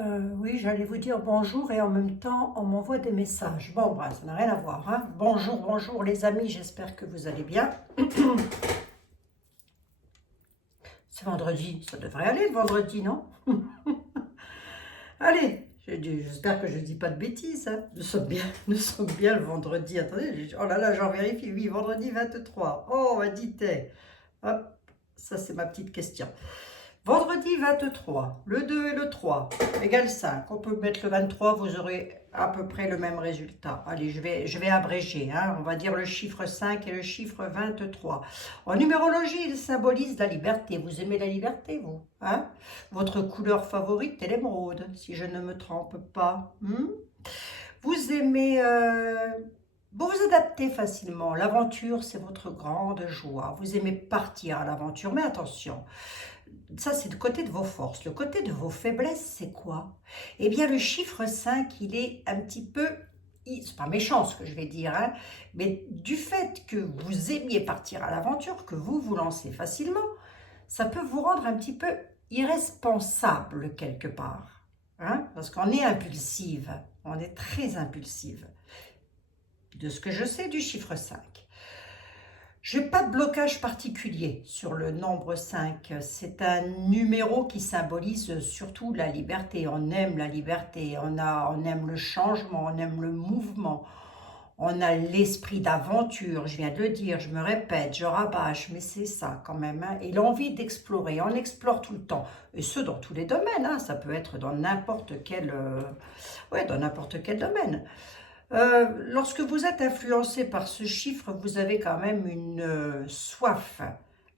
Oui, j'allais vous dire bonjour et en même temps, on m'envoie des messages. Bon, bah, ça n'a rien à voir, hein. Bonjour, bonjour les amis, j'espère que vous allez bien. C'est vendredi, ça devrait aller le vendredi, non? Allez, j'espère que je ne dis pas de bêtises, hein. Nous sommes bien le vendredi. Attendez, oh là là, j'en vérifie. Oui, vendredi 23. Oh, bah, dites. Hop, ça c'est ma petite question. Vendredi 23, le 2 et le 3 égale 5. On peut mettre le 23, vous aurez à peu près le même résultat. Allez, je vais abréger, hein. On va dire le chiffre 5 et le chiffre 23. En numérologie, il symbolise la liberté. Vous aimez la liberté, vous, hein? Votre couleur favorite est l'émeraude, si je ne me trompe pas. Vous aimez... vous vous adaptez facilement. L'aventure, c'est votre grande joie. Vous aimez partir à l'aventure, mais attention, ça, c'est le côté de vos forces. Le côté de vos faiblesses, c'est quoi? Eh bien, le chiffre 5, il est un petit peu... C'est pas méchant ce que je vais dire, hein, mais du fait que vous aimiez partir à l'aventure, que vous vous lancez facilement, ça peut vous rendre un petit peu irresponsable quelque part. Hein, parce qu'on est impulsive, on est très impulsive. De ce que je sais du chiffre 5. Je n'ai pas de blocage particulier sur le nombre 5. C'est un numéro qui symbolise surtout la liberté. On aime la liberté, on aime le changement, on aime le mouvement. On a l'esprit d'aventure, je viens de le dire, je me répète, je rabâche, mais c'est ça quand même. Hein. Et l'envie d'explorer, on explore tout le temps. Et ce, dans tous les domaines, hein. Ça peut être dans n'importe quel, dans n'importe quel domaine. Lorsque vous êtes influencé par ce chiffre, vous avez quand même une soif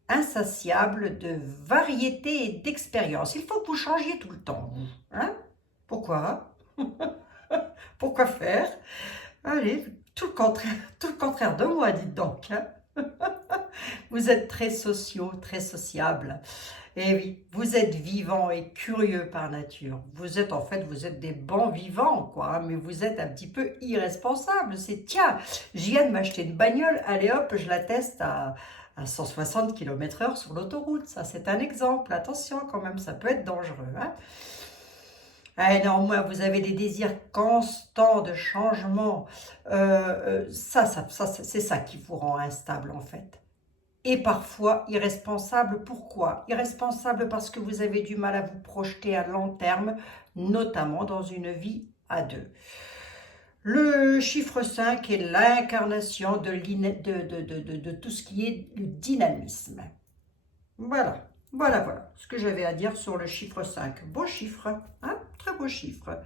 insatiable de variété et d'expérience. Il faut que vous changiez tout le temps, vous. Hein? Pourquoi? Pourquoi faire? Allez, tout le contraire de moi, dites donc. Hein. Vous êtes très sociaux, très sociables. Et oui, vous êtes vivant et curieux par nature. Vous êtes vous êtes des bons vivants, quoi. Hein, mais vous êtes un petit peu irresponsable. C'est tiens, je viens de m'acheter une bagnole, allez hop, je la teste à 160 km/h sur l'autoroute. Ça, c'est un exemple. Attention quand même, ça peut être dangereux. Hein. Ah, néanmoins, vous avez des désirs constants de changement. C'est ça qui vous rend instable en fait. Et parfois irresponsable. Pourquoi? Irresponsable parce que vous avez du mal à vous projeter à long terme, notamment dans une vie à deux. Le chiffre 5 est l'incarnation de tout ce qui est le dynamisme. Voilà, voilà ce que j'avais à dire sur le chiffre 5. Beau chiffre, hein? Très beau chiffre.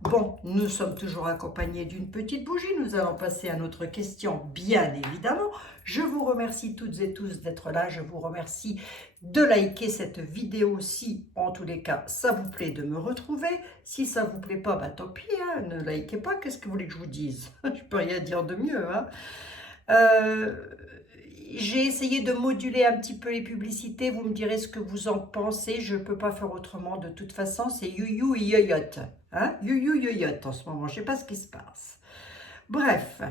Bon, nous sommes toujours accompagnés d'une petite bougie. Nous allons passer à notre question, bien évidemment. Je vous remercie toutes et tous d'être là. Je vous remercie de liker cette vidéo si, en tous les cas, ça vous plaît de me retrouver. Si ça vous plaît pas, bah tant pis, hein, ne likez pas. Qu'est-ce que vous voulez que je vous dise? Je peux rien dire de mieux, hein. J'ai essayé de moduler un petit peu les publicités. Vous me direz ce que vous en pensez. Je ne peux pas faire autrement. De toute façon, c'est you et yoyote. Hein? Yoyote en ce moment. Je ne sais pas ce qui se passe. Bref,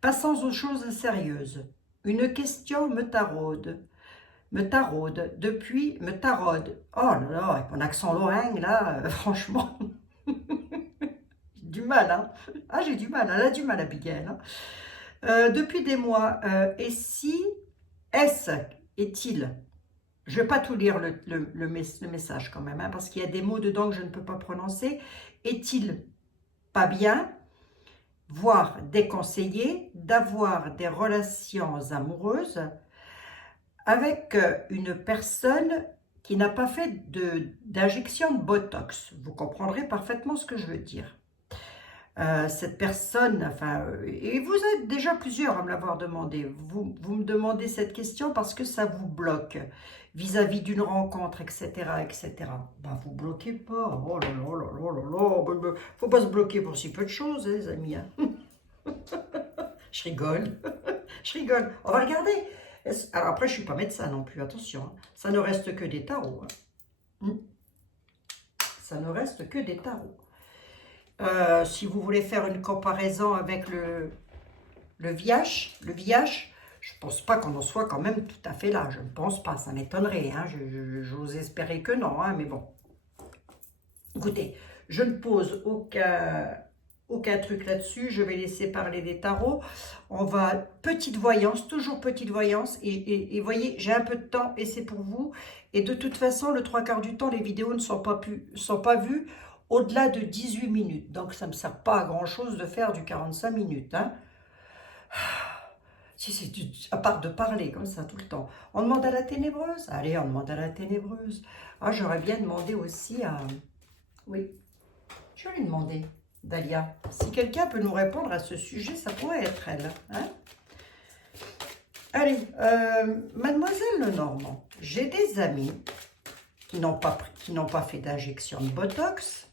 passons aux choses sérieuses. Une question me taraude. Me taraude. Depuis, me taraude. Oh là là, avec mon accent lorrain, là, franchement, j'ai du mal. Hein? Ah, j'ai du mal. Elle a du mal, Abigail. Hein? Depuis des mois, et si, est-ce, est-il, je ne vais pas tout lire le message quand même, hein, parce qu'il y a des mots dedans que je ne peux pas prononcer, est-il pas bien, voire déconseillé, d'avoir des relations amoureuses avec une personne qui n'a pas fait d'injection de Botox? Vous comprendrez parfaitement ce que je veux dire. Cette personne, et vous êtes déjà plusieurs à me l'avoir demandé, vous me demandez cette question parce que ça vous bloque vis-à-vis d'une rencontre, etc., etc. Ben, vous bloquez pas, oh là là là là là là, faut pas se bloquer pour si peu de choses, hein, les amis. Hein. Je rigole, je rigole. On va regarder. Alors après, je suis pas médecin non plus, attention, hein. Ça ne reste que des tarots. Hein. Ça ne reste que des tarots. Si vous voulez faire une comparaison avec le VIH, je ne pense pas qu'on en soit quand même tout à fait là. Je ne pense pas, ça m'étonnerait. Hein. J'ose espérer que non, hein, mais bon. Écoutez, je ne pose aucun truc là-dessus. Je vais laisser parler les tarots. On va, petite voyance, toujours petite voyance. Et voyez, j'ai un peu de temps et c'est pour vous. Et de toute façon, le 3/4 du temps, les vidéos ne sont pas vues au-delà de 18 minutes. Donc, ça ne me sert pas à grand-chose de faire du 45 minutes. Hein. Si c'est à part de parler comme ça tout le temps. On demande à la ténébreuse. Allez, on demande à la ténébreuse. Ah, j'aurais bien demandé aussi à... Oui, je vais lui demander, Dalia. Si quelqu'un peut nous répondre à ce sujet, ça pourrait être elle. Hein. Allez, Mademoiselle Lenormand, j'ai des amis qui n'ont pas fait d'injection de Botox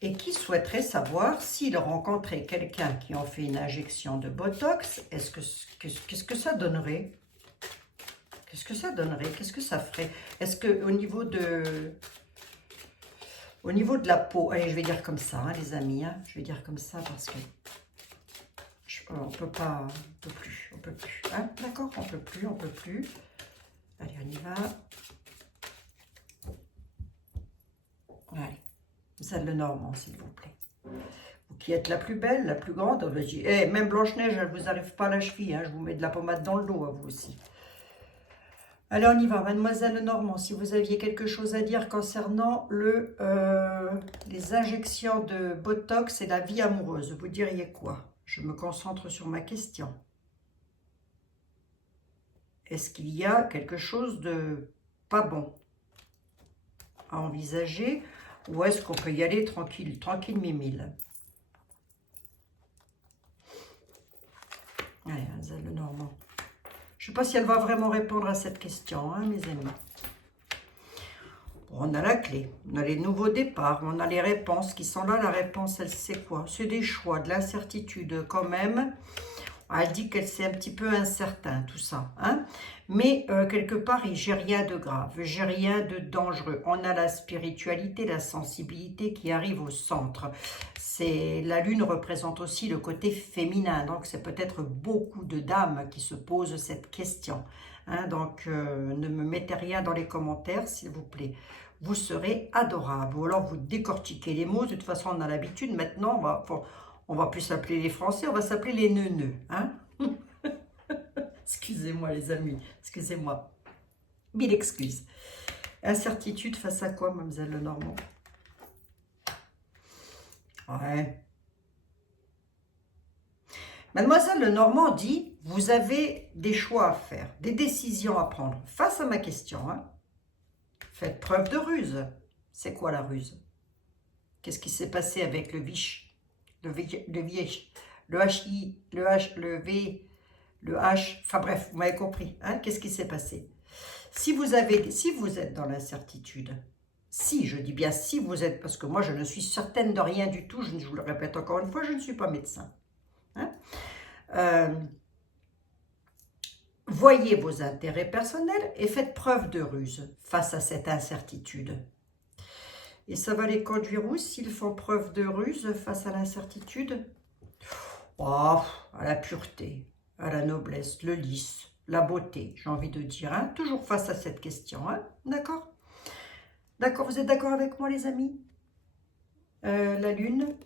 et qui souhaiteraient savoir s'ils rencontraient quelqu'un qui en fait une injection de Botox, qu'est-ce que ça donnerait? Qu'est-ce que ça donnerait? Qu'est-ce que ça ferait? Est-ce qu'au niveau de la peau, allez, je vais dire comme ça, hein, les amis, hein, je vais dire comme ça parce que on peut plus, hein, d'accord, on peut plus. Allez, on y va. Allez, Mademoiselle Lenormand, s'il vous plaît. Vous qui êtes la plus belle, la plus grande, même Blanche-Neige, elle ne vous arrive pas à la cheville, hein, je vous mets de la pommade dans le dos à vous aussi. Allez, on y va. Mademoiselle Lenormand, si vous aviez quelque chose à dire concernant les injections de Botox et la vie amoureuse, vous diriez quoi? Je me concentre sur ma question. Est-ce qu'il y a quelque chose de pas bon à envisager ou est-ce qu'on peut y aller tranquille, mimile? Allez, Mademoiselle Lenormand. Je ne sais pas si elle va vraiment répondre à cette question, hein, mes amis. Bon, on a la clé, on a les nouveaux départs, on a les réponses qui sont là. La réponse, elle sait quoi? C'est des choix, de l'incertitude quand même. Elle dit qu'elle c'est un petit peu incertain, tout ça. Hein, mais quelque part, j'ai rien de grave, j'ai rien de dangereux. On a la spiritualité, la sensibilité qui arrive au centre. La lune représente aussi le côté féminin. Donc, c'est peut-être beaucoup de dames qui se posent cette question. Hein, donc, ne me mettez rien dans les commentaires, s'il vous plaît. Vous serez adorable. Ou alors, vous décortiquez les mots. De toute façon, on a l'habitude. Maintenant, on va plus s'appeler les Français, on va s'appeler les neuneux. Hein. Excusez-moi les amis, excusez-moi. Mille excuses. Incertitude face à quoi, Mademoiselle Lenormand? Ouais. Mademoiselle Lenormand dit, vous avez des choix à faire, des décisions à prendre. Face à ma question, hein, faites preuve de ruse. C'est quoi la ruse? Qu'est-ce qui s'est passé avec le Vich, le Viech, le HI, le H, le V, le H, enfin bref, vous m'avez compris. Hein, qu'est-ce qui s'est passé? Si vous êtes dans l'incertitude, si, je dis bien si vous êtes, parce que moi je ne suis certaine de rien du tout, je vous le répète encore une fois, je ne suis pas médecin. Hein, voyez vos intérêts personnels et faites preuve de ruse face à cette incertitude. Et ça va les conduire où s'ils font preuve de ruse face à l'incertitude? Oh, à la pureté, à la noblesse, le lisse, la beauté, j'ai envie de dire, hein, toujours face à cette question, hein, d'accord? D'accord, vous êtes d'accord avec moi les amis? La lune,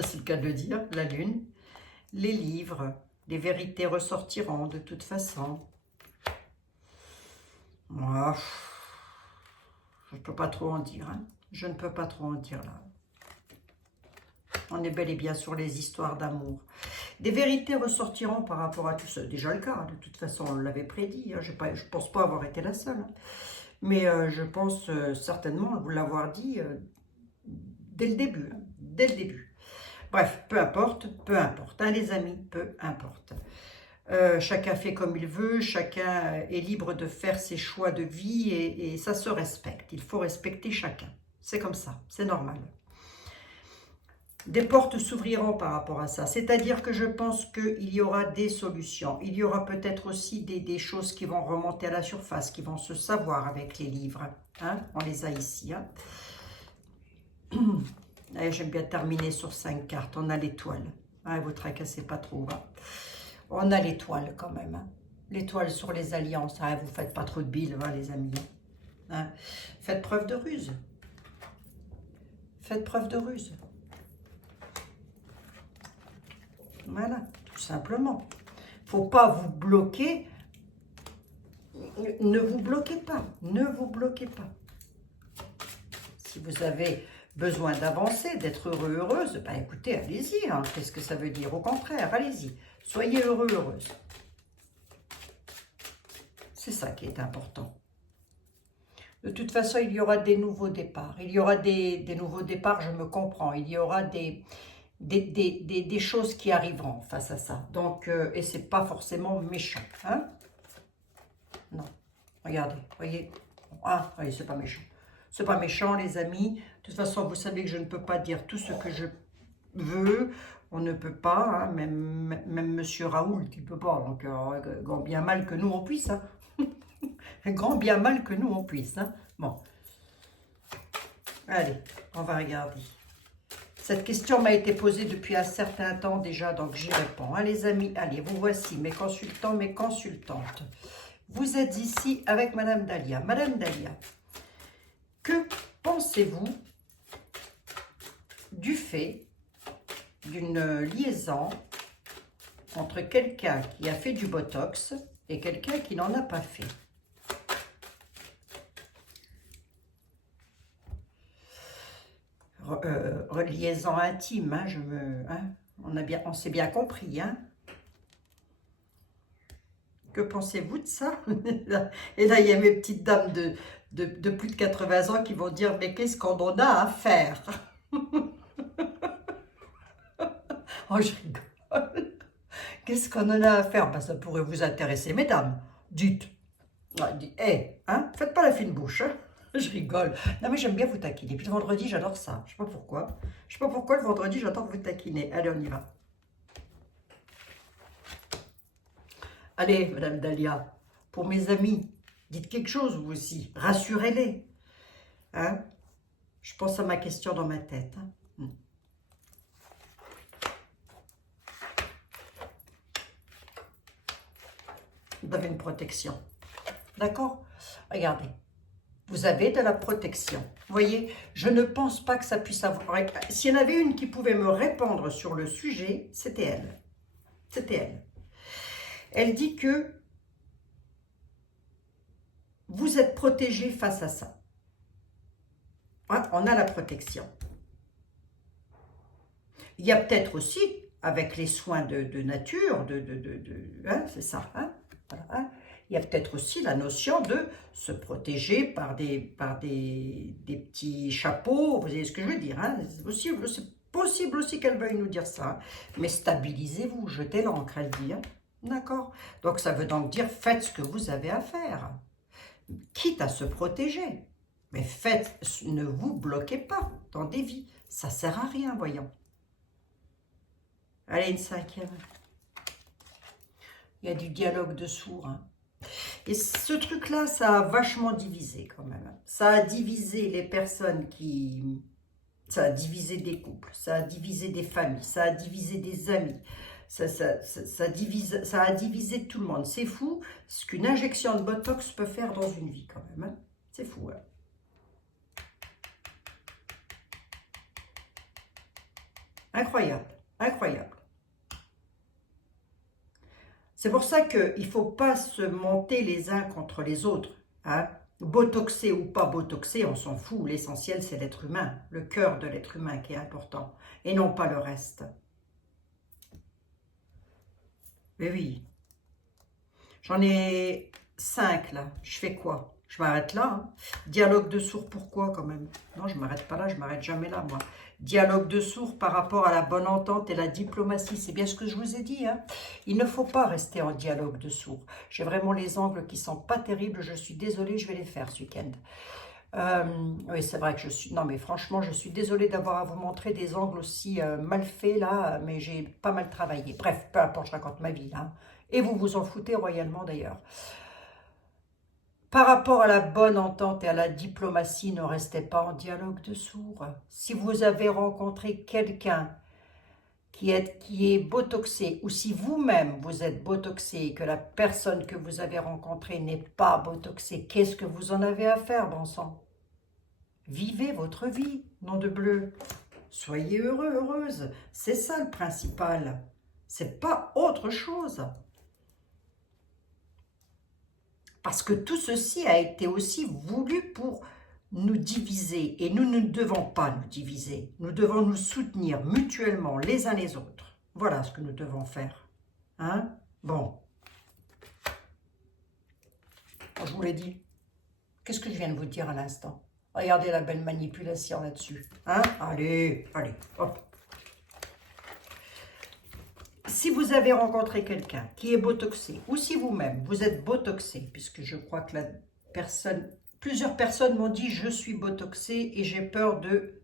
c'est le cas de le dire, la lune, les livres, les vérités ressortiront de toute façon. Moi, je ne peux pas trop en dire, hein. Je ne peux pas trop en dire là. On est bel et bien sur les histoires d'amour. Des vérités ressortiront par rapport à tout ça. Déjà le cas, hein. De toute façon, on l'avait prédit. Hein. Je ne pense pas avoir été la seule. Hein. Mais je pense certainement vous l'avoir dit dès le début. Hein. Dès le début. Bref, peu importe, hein, les amis, peu importe. Chacun fait comme il veut, chacun est libre de faire ses choix de vie et ça se respecte. Il faut respecter chacun. C'est comme ça, c'est normal. Des portes s'ouvriront par rapport à ça. C'est-à-dire que je pense qu'il y aura des solutions. Il y aura peut-être aussi des choses qui vont remonter à la surface, qui vont se savoir avec les livres. Hein? On les a ici. Hein? J'aime bien terminer sur 5 cartes. On a l'étoile. Hein, vous ne tracassez pas trop. Hein? On a l'étoile quand même. Hein? L'étoile sur les alliances. Hein? Vous ne faites pas trop de billes, hein, les amis. Hein? Faites preuve de ruse. Faites preuve de ruse. Voilà, tout simplement. Faut pas vous bloquer. Ne vous bloquez pas. Ne vous bloquez pas. Si vous avez besoin d'avancer, d'être heureux, heureuse, ben écoutez, allez-y. Hein. Qu'est-ce que ça veut dire? Au contraire, allez-y. Soyez heureux, heureuse. C'est ça qui est important. De toute façon, il y aura des nouveaux départs. Il y aura des nouveaux départs, je me comprends. Il y aura des choses qui arriveront face à ça. Donc, et c'est pas forcément méchant. Hein? Non. Regardez, voyez. Ah, voyez, c'est pas méchant. C'est pas méchant, les amis. De toute façon, vous savez que je ne peux pas dire tout ce que je veux. On ne peut pas, hein. Même Monsieur Raoult, il ne peut pas. Donc, grand bien mal que nous on puisse. Hein. Un grand bien mal que nous on puisse. Hein. Bon. Allez, on va regarder. Cette question m'a été posée depuis un certain temps déjà, donc j'y réponds. Hein, les amis, allez, vous voici, mes consultants, mes consultantes. Vous êtes ici avec Madame Dahlia. Madame Dahlia, que pensez-vous du fait d'une liaison entre quelqu'un qui a fait du Botox et quelqu'un qui n'en a pas fait? Liaison intime, hein, on s'est bien compris. Hein. Que pensez-vous de ça? Et là, il y a mes petites dames de plus de 80 ans qui vont dire, mais qu'est-ce qu'on en a à faire? Oh, je rigole. Qu'est-ce qu'on en a à faire? Ben, ça pourrait vous intéresser, mesdames. Dites. Hey, hein, faites pas la fine bouche. Hein. Je rigole. Non, mais j'aime bien vous taquiner. Puis le vendredi, j'adore ça. Je sais pas pourquoi. Je sais pas pourquoi le vendredi, j'adore vous taquiner. Allez, on y va. Allez, Madame Dahlia, pour mes amis, dites quelque chose, vous aussi. Rassurez-les. Hein? Je pense à ma question dans ma tête. Hein. Vous avez une protection. D'accord? Regardez. Vous avez de la protection. Vous voyez, je ne pense pas que ça puisse avoir... S'il y en avait une qui pouvait me répondre sur le sujet, c'était elle. C'était elle. Elle dit que vous êtes protégé face à ça. Hein, on a la protection. Il y a peut-être aussi, avec les soins de nature, hein, c'est ça, hein, voilà, hein, il y a peut-être aussi la notion de se protéger par des petits chapeaux, vous voyez ce que je veux dire, hein, c'est possible aussi qu'elle veuille nous dire ça, hein, mais stabilisez-vous, jetez l'encre, elle dit, hein, d'accord? Donc ça veut donc dire, faites ce que vous avez à faire, quitte à se protéger, mais ne vous bloquez pas dans des vies, ça ne sert à rien, voyons. Allez, une cinquième. Il y a du dialogue de sourds. Hein. Et ce truc-là, ça a vachement divisé quand même. Ça a divisé les personnes qui... Ça a divisé des couples, ça a divisé des familles, ça a divisé des amis. Ça a divisé tout le monde. C'est fou ce qu'une injection de Botox peut faire dans une vie quand même. Hein. C'est fou. Hein. Incroyable, incroyable. C'est pour ça qu'il ne faut pas se monter les uns contre les autres. Hein. Botoxé ou pas botoxé, on s'en fout. L'essentiel, c'est l'être humain, le cœur de l'être humain qui est important, et non pas le reste. Mais oui, j'en ai 5 là. Je fais quoi? Je m'arrête là. Hein. Dialogue de sourds, pourquoi quand même? Non, je ne m'arrête pas là, je ne m'arrête jamais là, moi. Dialogue de sourds par rapport à la bonne entente et la diplomatie. C'est bien ce que je vous ai dit. Hein. Il ne faut pas rester en dialogue de sourds. J'ai vraiment les angles qui ne sont pas terribles. Je suis désolée, je vais les faire ce week-end. Oui, c'est vrai que je suis... Non, mais franchement, je suis désolée d'avoir à vous montrer des angles aussi mal faits, là, mais j'ai pas mal travaillé. Bref, peu importe, je raconte ma vie, là. Hein. Et vous vous en foutez royalement, d'ailleurs. Par rapport à la bonne entente et à la diplomatie, ne restez pas en dialogue de sourds. Si vous avez rencontré quelqu'un qui est botoxé, ou si vous-même vous êtes botoxé et que la personne que vous avez rencontrée n'est pas botoxée, qu'est-ce que vous en avez à faire, bon sang? Vivez votre vie, nom de bleu. Soyez heureux, heureuse. C'est ça le principal. C'est pas autre chose. Parce que tout ceci a été aussi voulu pour nous diviser. Et nous ne devons pas nous diviser. Nous devons nous soutenir mutuellement les uns les autres. Voilà ce que nous devons faire. Hein? Bon. Je vous l'ai dit. Qu'est-ce que je viens de vous dire à l'instant? Regardez la belle manipulation là-dessus. Hein? Allez, allez, hop. Si vous avez rencontré quelqu'un qui est botoxé, ou si vous-même, vous êtes botoxé, puisque je crois que plusieurs personnes m'ont dit « je suis botoxé et j'ai peur de… »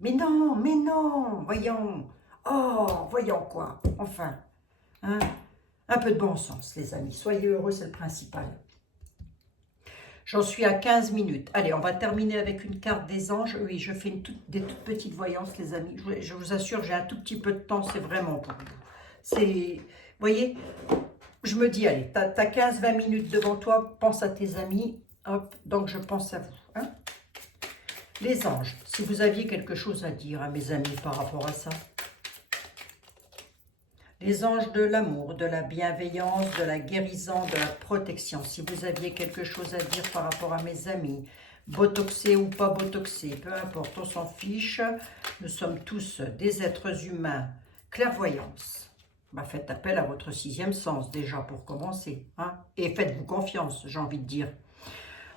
Mais non, voyons. Oh, voyons quoi, enfin. Hein? Un peu de bon sens, les amis. Soyez heureux, c'est le principal. J'en suis à 15 minutes. Allez, on va terminer avec une carte des anges. Oui, je fais des toutes petites voyances, les amis. Je vous assure, j'ai un tout petit peu de temps, c'est vraiment pour vous. C'est, vous voyez, je me dis, allez, tu as 15-20 minutes devant toi, pense à tes amis. Hop, donc je pense à vous. Hein? Les anges, si vous aviez quelque chose à dire à mes amis par rapport à ça. Les anges de l'amour, de la bienveillance, de la guérison, de la protection. Si vous aviez quelque chose à dire par rapport à mes amis, botoxés ou pas botoxés, peu importe, on s'en fiche. Nous sommes tous des êtres humains. Clairvoyance. Bah, faites appel à votre sixième sens déjà pour commencer. Hein? Et faites-vous confiance, j'ai envie de dire.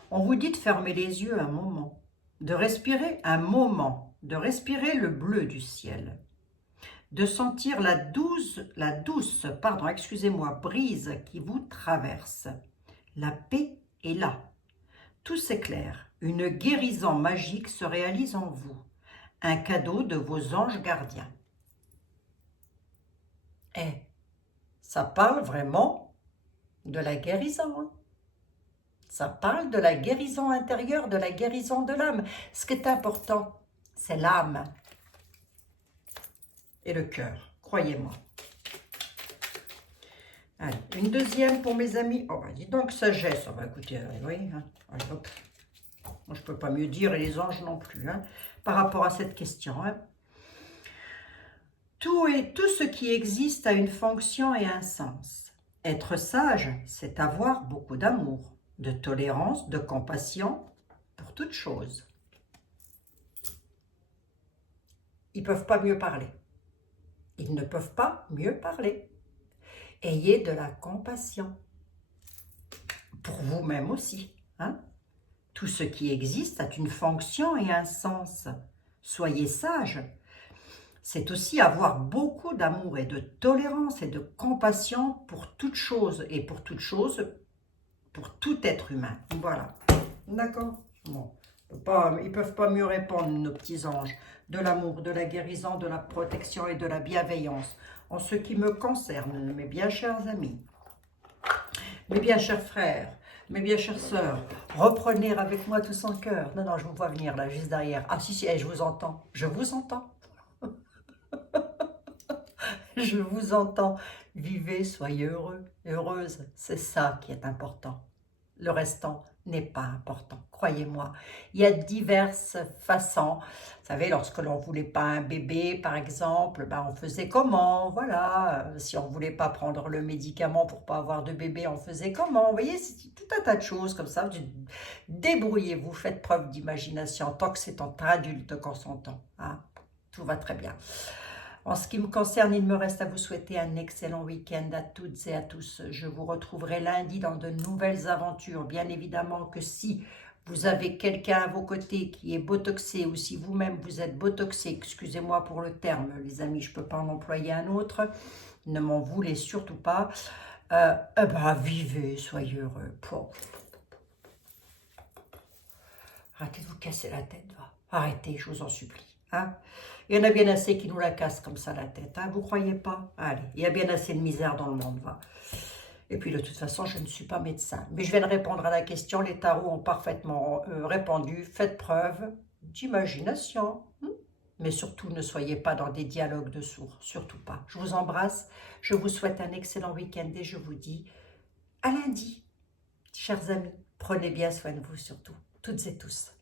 On vous dit de fermer les yeux un moment, de respirer un moment, de respirer le bleu du ciel. De sentir la douce, brise qui vous traverse. La paix est là. Tout s'éclaire. Une guérison magique se réalise en vous. Un cadeau de vos anges gardiens. Eh, ça parle vraiment de la guérison. Hein? Ça parle de la guérison intérieure, de la guérison de l'âme. Ce qui est important, c'est l'âme. Et le cœur, croyez-moi. Allez, une deuxième pour mes amis. Oh, bah, dis donc, sagesse. On va écouter, oui. Hein. Allez, hop. Moi, je ne peux pas mieux dire, et les anges non plus, hein, par rapport à cette question. Hein. Tout ce qui existe a une fonction et un sens. Être sage, c'est avoir beaucoup d'amour, de tolérance, de compassion pour toute chose. Ils ne peuvent pas mieux parler. Ils ne peuvent pas mieux parler. Ayez de la compassion. Pour vous-même aussi. Hein? Tout ce qui existe a une fonction et un sens. Soyez sages. C'est aussi avoir beaucoup d'amour et de tolérance et de compassion pour toute chose et pour toute chose, pour tout être humain. Voilà. D'accord? Bon. Ils ne peuvent pas mieux répondre, nos petits anges. De l'amour, de la guérison, de la protection et de la bienveillance. En ce qui me concerne, mes bien chers amis, mes bien chers frères, mes bien chères sœurs, reprenez avec moi tous en cœur. Non, je vous vois venir là, juste derrière. Ah si, je vous entends. Je vous entends. Je vous entends. Vivez, soyez heureux, heureuse. C'est ça qui est important. Le restant n'est pas important, croyez-moi. Il y a diverses façons. Vous savez, lorsque l'on ne voulait pas un bébé, par exemple, ben on faisait comment? Voilà, si on ne voulait pas prendre le médicament pour ne pas avoir de bébé, on faisait comment? Vous voyez, c'est tout un tas de choses comme ça. Débrouillez-vous, faites preuve d'imagination, tant que c'est entre adultes consentants. Hein, tout va très bien. En ce qui me concerne, il me reste à vous souhaiter un excellent week-end à toutes et à tous. Je vous retrouverai lundi dans de nouvelles aventures. Bien évidemment que si vous avez quelqu'un à vos côtés qui est botoxé ou si vous-même vous êtes botoxé, excusez-moi pour le terme, les amis, je ne peux pas en employer un autre, ne m'en voulez surtout pas. Vivez, soyez heureux. Arrêtez de vous casser la tête, va. Arrêtez, je vous en supplie. Hein? Il y en a bien assez qui nous la cassent comme ça la tête. Hein? Vous croyez pas? Allez, il y a bien assez de misère dans le monde. Va. Et puis de toute façon, je ne suis pas médecin. Mais je viens de répondre à la question. Les tarots ont parfaitement répondu. Faites preuve d'imagination. Mais surtout, ne soyez pas dans des dialogues de sourds. Surtout pas. Je vous embrasse. Je vous souhaite un excellent week-end et je vous dis à lundi. Chers amis, prenez bien soin de vous surtout. Toutes et tous.